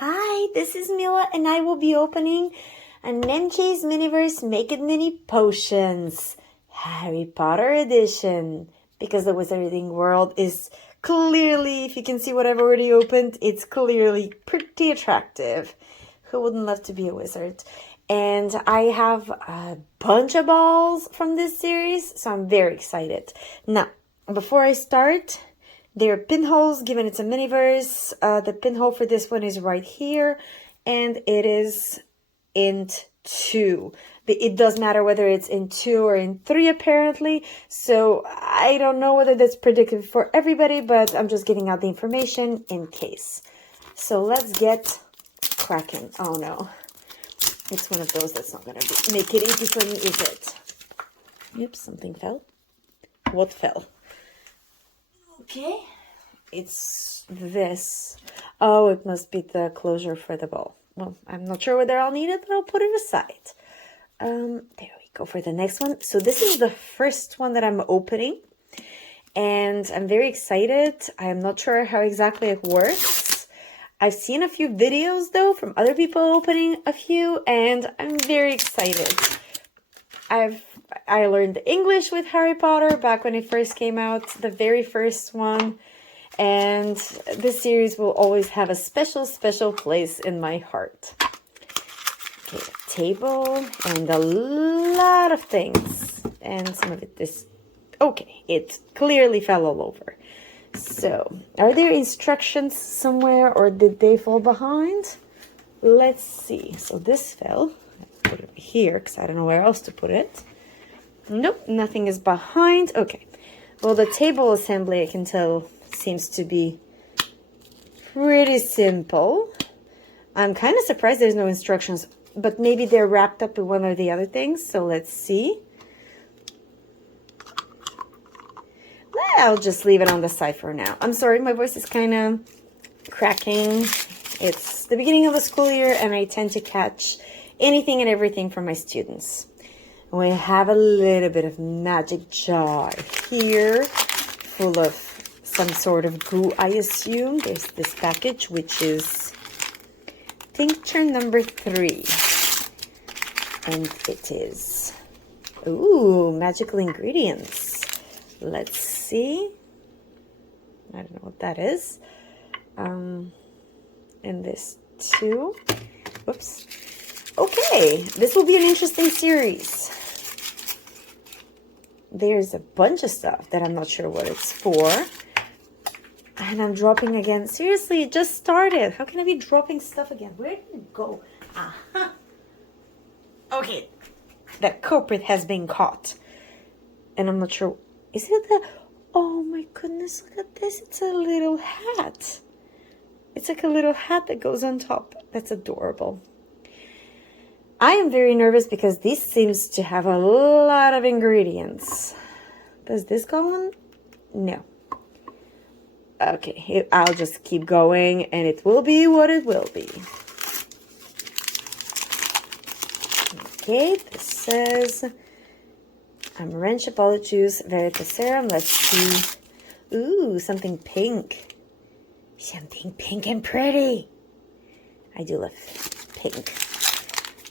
Hi, this is Mila and I will be opening an MK's Miniverse Make It Mini Potions Harry Potter edition, because the Wizarding World is clearly, if you can see what I've already opened, it's clearly pretty attractive. Who wouldn't love to be a wizard? And I have a bunch of balls from this series, so I'm very excited. Now, before I start, there are pinholes, given it's a Miniverse. The pinhole for this one is right here, and it is int 2. It does matter whether it's in 2 or in 3, apparently. So I don't know whether that's predictive for everybody, but I'm just giving out the information in case. So let's get cracking. Oh no, it's one of those that's not gonna make it easy for me, is it? Oops, something fell. What fell? Okay, it's this. Oh, it must be the closure for the ball. Well, I'm not sure whether I'll need it, but I'll put it aside. There we go for the next one. So this is the first one that I'm opening, and I'm very excited. I am not sure how exactly it works. I've seen a few videos though from other people opening a few, and I'm very excited. I learned English with Harry Potter back when it first came out, the very first one. And this series will always have a special, special place in my heart. Okay, a table and a lot of things. And some of it is... Okay, it clearly fell all over. So, are there instructions somewhere or did they fall behind? Let's see. So this fell. I put it here because I don't know where else to put it. Nope, nothing is behind. Okay. Well, the table assembly, I can tell, seems to be pretty simple. I'm kind of surprised there's no instructions, but maybe they're wrapped up in one or the other things. So let's see. I'll just leave it on the side for now. I'm sorry, my voice is kind of cracking. It's the beginning of the school year, and I tend to catch anything and everything from my students. We have a little bit of magic jar here, full of some sort of goo, I assume. There's this package, which is tincture number 3. And it is, ooh, magical ingredients. Let's see. I don't know what that is. And this too. Whoops. Okay, this will be an interesting series. There's a bunch of stuff that I'm not sure what it's for. And I'm dropping again. Seriously, it just started. How can I be dropping stuff again? Where did it go? Aha. Okay, the culprit has been caught. And I'm not sure. Is it the... Oh my goodness, look at this. It's a little hat. It's like a little hat that goes on top. That's adorable. I am very nervous because this seems to have a lot of ingredients. Does this go on? No. Okay, I'll just keep going and it will be what it will be. Okay, this says Amarantia Polyjuice Veritas Serum. Let's see. Ooh, something pink. Something pink and pretty. I do love pink.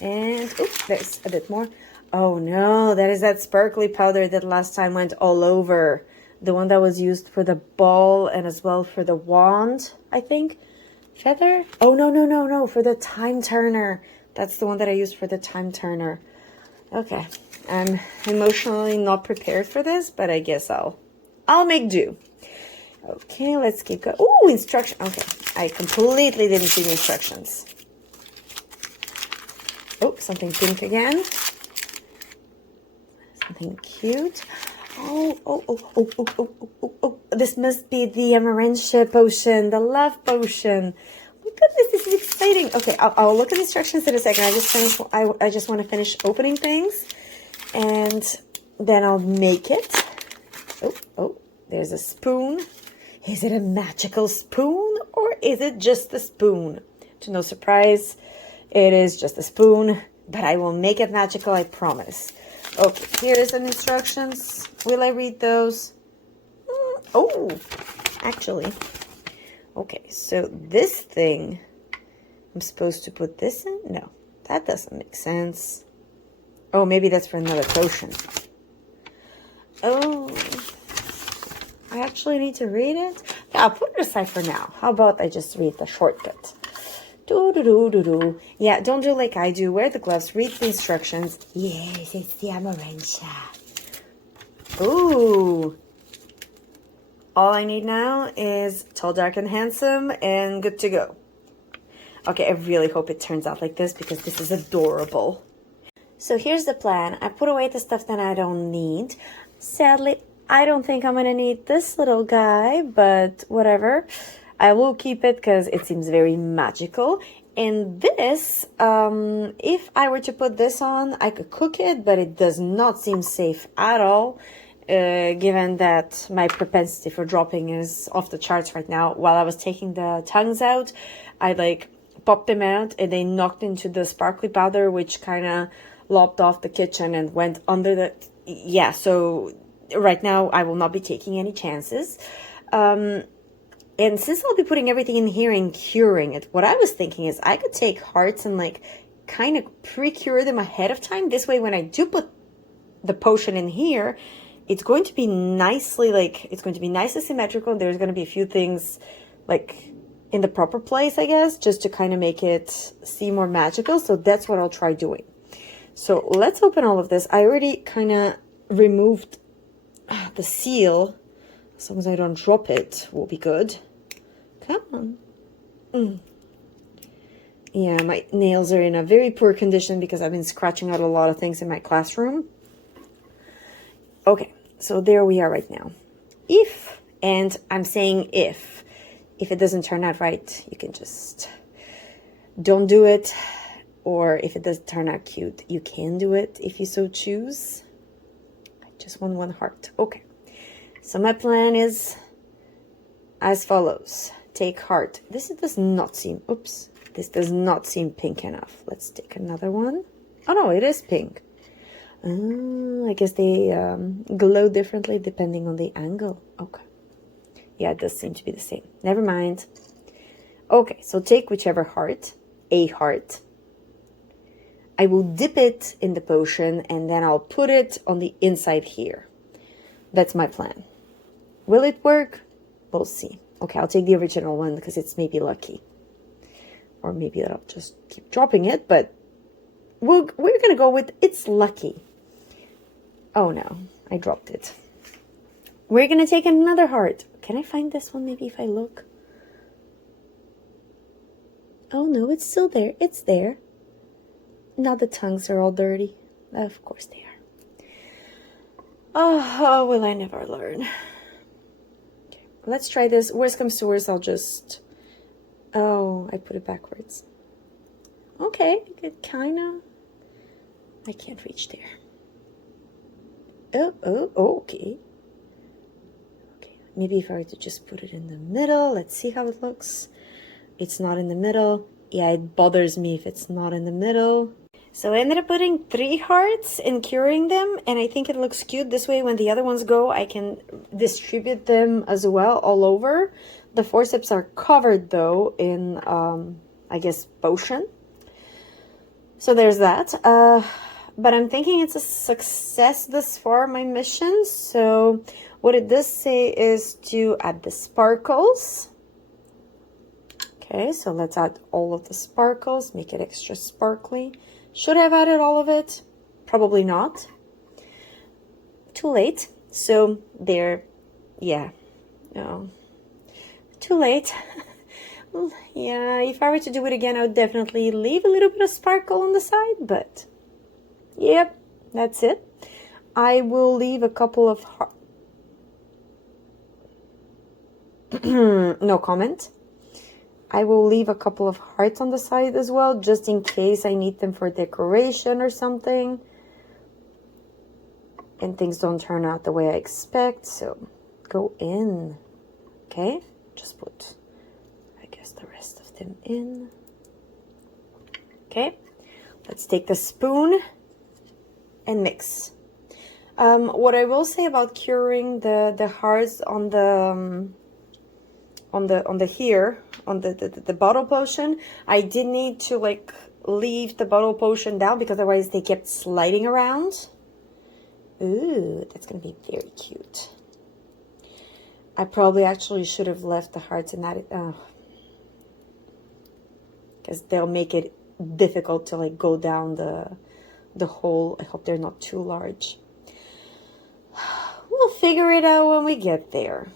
And, oops, there's a bit more. Oh no, that is that sparkly powder that last time went all over. The one that was used for the ball and as well for the wand, I think. Feather? Oh, no, for the time turner. That's the one that I used for the time turner. Okay, I'm emotionally not prepared for this, but I guess I'll make do. Okay, let's keep going. Ooh, instruction. Okay, I completely didn't see the instructions. Oh, something pink again. Something cute. Oh. This must be the Amarantia potion, the love potion. Oh my goodness, this is exciting. Okay, I'll look at the instructions in a second. I just want to finish opening things, and then I'll make it. Oh, there's a spoon. Is it a magical spoon, or is it just a spoon? To no surprise, it is just a spoon, but I will make it magical, I promise. Okay, here is some instructions. Will I read those? Oh, actually. Okay, so this thing I'm supposed to put this in? No, that doesn't make sense. Oh, maybe that's for another potion. Oh, I actually need to read it? Yeah, I'll put it aside for now. How about I just read the shortcut? Do-do-do-do-do. Yeah, don't do like I do. Wear the gloves, read the instructions. Yes, it's the Amorentia. Ooh. All I need now is tall, dark, and handsome, and good to go. Okay, I really hope it turns out like this because this is adorable. So here's the plan. I put away the stuff that I don't need. Sadly, I don't think I'm gonna need this little guy, but whatever. I will keep it because it seems very magical. And this, if I were to put this on, I could cook it, but it does not seem safe at all. Given that my propensity for dropping is off the charts right now. While I was taking the tongues out, I like popped them out and they knocked into the sparkly powder, which kind of lopped off the kitchen and went under the... Yeah, so right now I will not be taking any chances. And since I'll be putting everything in here and curing it, what I was thinking is I could take hearts and like kind of pre-cure them ahead of time. This way, when I do put the potion in here, it's going to be nicely, like, it's going to be nicely symmetrical. There's going to be a few things, like, in the proper place, I guess, just to kind of make it seem more magical. So that's what I'll try doing. So let's open all of this. I already kind of removed the seal. As long as I don't drop it, will be good. Come on. Yeah, my nails are in a very poor condition because I've been scratching out a lot of things in my classroom. Okay, so there we are right now. If, and I'm saying if it doesn't turn out right, you can just don't do it. Or if it doesn't turn out cute, you can do it if you so choose. I just want one heart. Okay, so my plan is as follows. Take heart. This does not seem, oops, this does not seem pink enough. Let's take another one. Oh no, it is pink. I guess they glow differently depending on the angle. Okay. Yeah, it does seem to be the same. Never mind. Okay, so take whichever heart, a heart. I will dip it in the potion and then I'll put it on the inside here. That's my plan. Will it work? We'll see. Okay, I'll take the original one because it's maybe lucky. Or maybe I'll just keep dropping it, but we're going to go with it's lucky. Oh no, I dropped it. We're going to take another heart. Can I find this one maybe if I look? Oh no, it's still there. It's there. Now the tongues are all dirty. Of course they are. Oh, will I never learn? Okay, let's try this. Worst comes to worst, I'll just... Oh, I put it backwards. Okay, it kind of... I can't reach there. Oh, okay. Okay, maybe if I were to just put it in the middle, let's see how it looks. It's not in the middle. Yeah, it bothers me if it's not in the middle. So I ended up putting 3 hearts and curing them, and I think it looks cute. This way, when the other ones go, I can distribute them as well all over. The forceps are covered, though, in, I guess, potion. So there's that. But I'm thinking it's a success thus far, my mission. So what it does say is to add the sparkles. Okay, so let's add all of the sparkles, make it extra sparkly. Should I have added all of it? Probably not. Too late. So there, yeah, no, too late. Yeah, if I were to do it again, I would definitely leave a little bit of sparkle on the side, but yep, that's it. I will leave a couple of no comment. I will leave a couple of hearts on the side as well, just in case I need them for decoration or something. And things don't turn out the way I expect, so go in. Okay, just put, I guess, the rest of them in. Okay, let's take the spoon and mix. What I will say about curing the hearts on the here on the bottle potion. I did need to like leave the bottle potion down because otherwise they kept sliding around. Ooh, that's gonna be very cute. I probably actually should have left the hearts in that, because they'll make it difficult to like go down the hole. I hope they're not too large. We'll figure it out when we get there.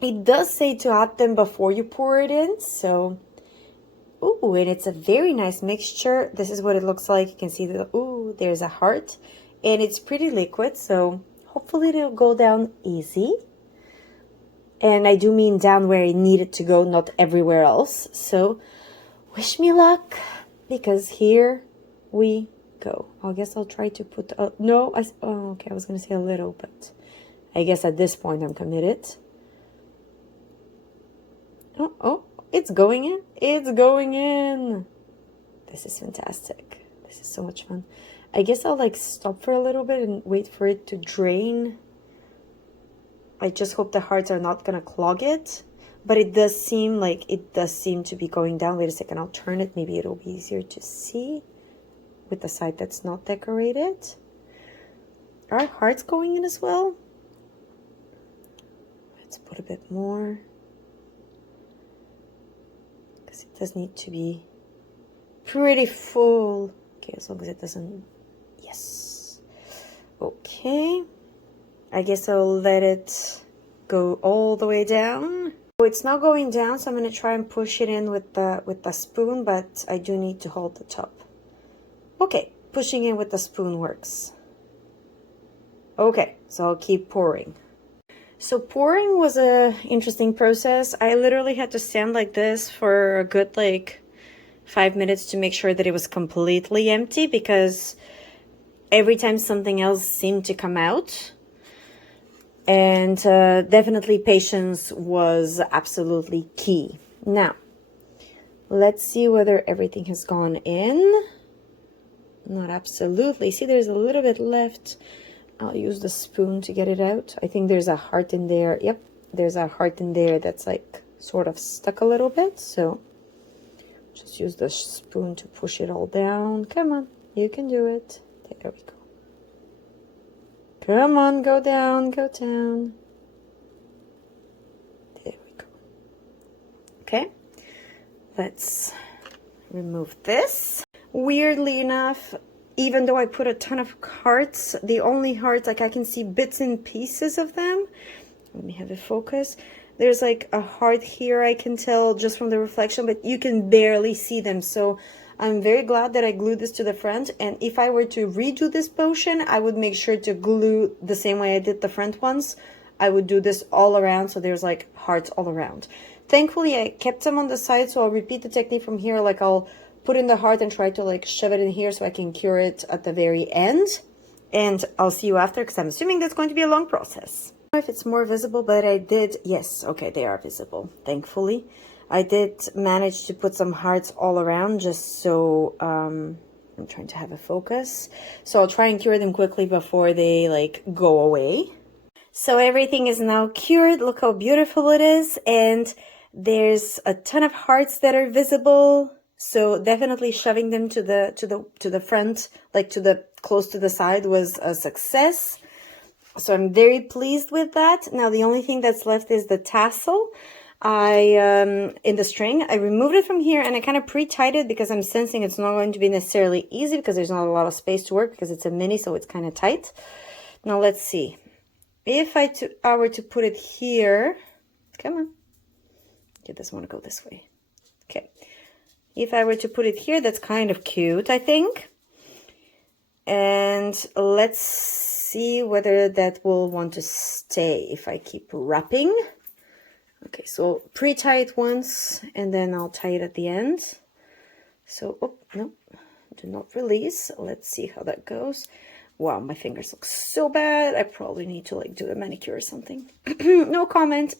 It does say to add them before you pour it in, so ooh, and it's a very nice mixture. This is what it looks like. You can see that, ooh, there's a heart, and it's pretty liquid, so hopefully it'll go down easy. And I do mean down where it needed to go, not everywhere else. So wish me luck, because here we go. I guess I'll try to put, no, oh, okay, I was going to say a little, but I guess at this point I'm committed. Oh, it's going in. It's going in. This is fantastic. This is so much fun. I guess I'll like stop for a little bit and wait for it to drain. I just hope the hearts are not going to clog it. But it does seem to be going down. Wait a second, I'll turn it. Maybe it'll be easier to see with the side that's not decorated. Are hearts going in as well? Let's put a bit more. It does need to be pretty full. Okay, as long as it doesn't, yes. Okay, I guess I'll let it go all the way down. So it's not going down, so I'm going to try and push it in with the spoon, but I do need to hold the top. Okay, pushing in with the spoon works. Okay, so I'll keep pouring. So pouring was a interesting process. I literally had to stand like this for a good like 5 minutes to make sure that it was completely empty, because every time something else seemed to come out. And definitely patience was absolutely key. Now, let's see whether everything has gone in. Not absolutely. See, there's a little bit left. I'll use the spoon to get it out. I think there's a heart in there. Yep, there's a heart in there that's like sort of stuck a little bit. So just use the spoon to push it all down. Come on, you can do it. There we go. Come on, go down, go down. There we go. Okay, let's remove this. Weirdly enough, even though I put a ton of hearts, the only hearts, like I can see bits and pieces of them. Let me have it focus. There's like a heart here, I can tell just from the reflection, but you can barely see them. So I'm very glad that I glued this to the front. And if I were to redo this potion, I would make sure to glue the same way I did the front ones. I would do this all around, so there's like hearts all around. Thankfully, I kept them on the side, so I'll repeat the technique from here. Like I'll put in the heart and try to like shove it in here so I can cure it at the very end. And I'll see you after, because I'm assuming that's going to be a long process. I don't know if it's more visible, but I did, yes, okay, they are visible, thankfully. I did manage to put some hearts all around, just so, I'm trying to have a focus. So I'll try and cure them quickly before they like go away. So everything is now cured. Look how beautiful it is. And there's a ton of hearts that are visible. So definitely shoving them to the front, like close to the side, was a success. So I'm very pleased with that. Now the only thing that's left is the tassel. In the string, I removed it from here and I kind of pre-tied it because I'm sensing it's not going to be necessarily easy, because there's not a lot of space to work because it's a mini, so it's kind of tight. Now let's see. If I were to put it here, come on. Okay, doesn't want to go this way. Okay. If I were to put it here, that's kind of cute, I think. And let's see whether that will want to stay if I keep wrapping. Okay, so pre-tie it once, and then I'll tie it at the end. So, oh, no, do not release. Let's see how that goes. Wow, my fingers look so bad. I probably need to like do a manicure or something. No comment.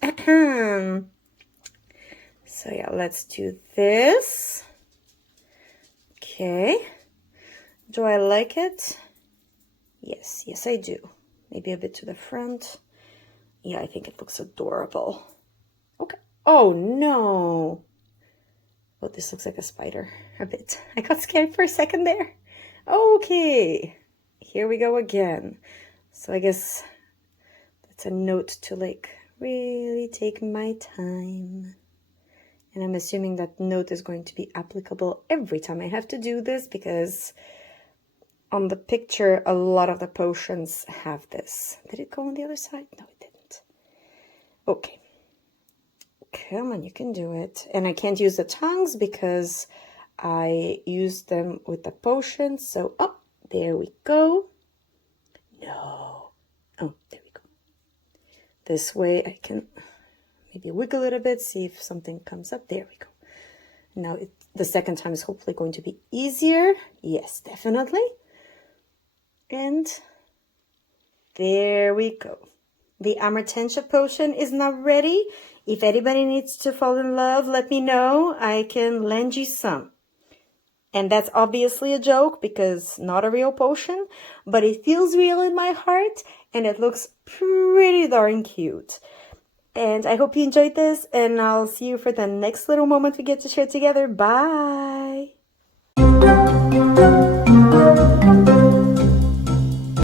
So yeah, let's do this. Okay. Do I like it? Yes, yes I do. Maybe a bit to the front. Yeah, I think it looks adorable. Okay, Oh no. Oh, this looks like a spider a bit. I got scared for a second there. Okay, here we go again. So I guess that's a note to like really take my time. And I'm assuming that note is going to be applicable every time I have to do this, because on the picture, a lot of the potions have this. Did it go on the other side? No, it didn't. Okay. Come on, you can do it. And I can't use the tongues because I used them with the potion. So, oh, there we go. No. Oh, there we go. This way I can maybe wiggle it a bit, see if something comes up. There we go. Now, the second time is hopefully going to be easier. Yes, definitely. And there we go. The Amortentia potion is now ready. If anybody needs to fall in love, let me know. I can lend you some. And that's obviously a joke because not a real potion, but it feels real in my heart and it looks pretty darn cute. And I hope you enjoyed this, and I'll see you for the next little moment we get to share together. Bye!